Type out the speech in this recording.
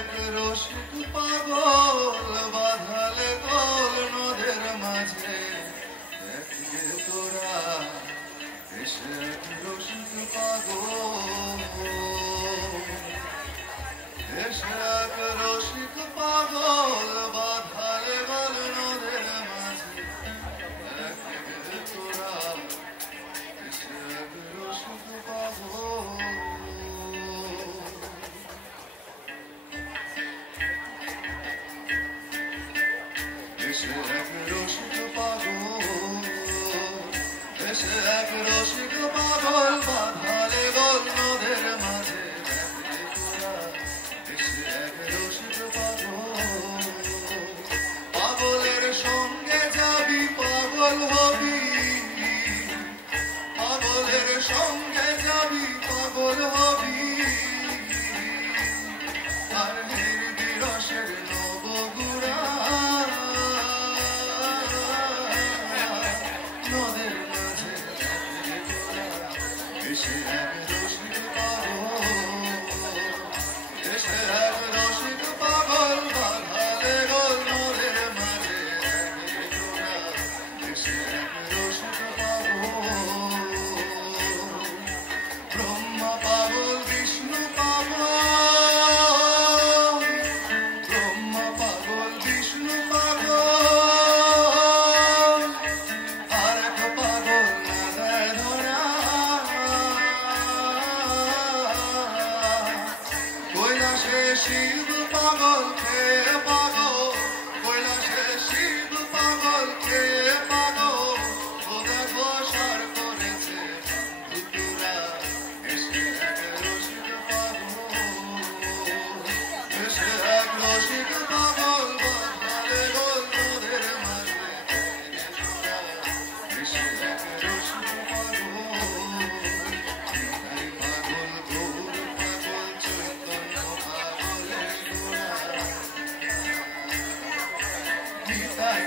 এক রসিক পাগল বাঁধালে গোল নদের মাঝে দেখবে তোরা এসে এক রসিক পাগল এসে এক রসিক পাগল বাঁধালে গোল নদের মাঝে দেখবে তোরা এসে এক রসিক পাগল এসে এক রসিক পাগল এসে এক রসিক পাগল বাঁধালে গোল নদের মাঝে দেখবে তোরা এসে এক রসিক পাগল পাগলের সঙ্গে যাবি পাগল হবি পাগলের সঙ্গে যাবি পাগল হবি আর হৃদি রসের নবগুড়া নদের মাঝে এসে এক রসিক পাগল এসে এক রসিক পাগল বাঁধালে গোল নদের মাঝে এসে এক রসিক পাগল ব্রহ্মা পাগল বিষ্ণু পাগল ব্রহ্মা পাগল বিষ্ণু পাগল আর এক পাগল নারায় ধরা কৈলাসে শিব পাগল খেয়ে পাগল কৈলাসে শিব পাগল খেয়ে পাগল ও দেখো সার করেছে বন্ধুরা এসে এক রসিক পাগল এসে এক রসিক পাগল বাঁধালে গোল নদের মাঝে এসে এক রসিক পাগল পাগল গৌর পাগল চৈতন্য পাগলের গোড়া নিতাই